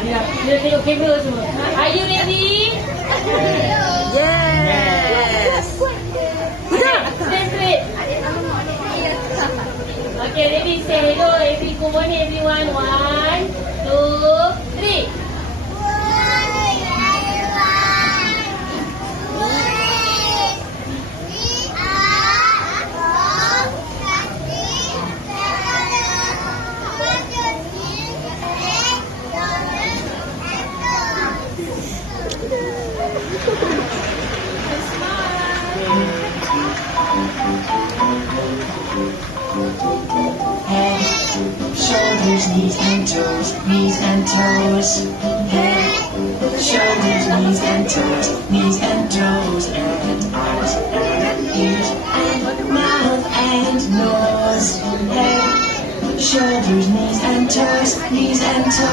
Dia tengok kamera semua. Are you ready? Yes. Stand straight. Okay, ready? Say hello, good morning, everyone. 1, 2, 3. Head, shoulders, knees and toes, knees and toes. Head, shoulders, knees and toes, knees and toes, and eyes and ears and mouth and nose. Head, shoulders, knees and toes, knees and toes.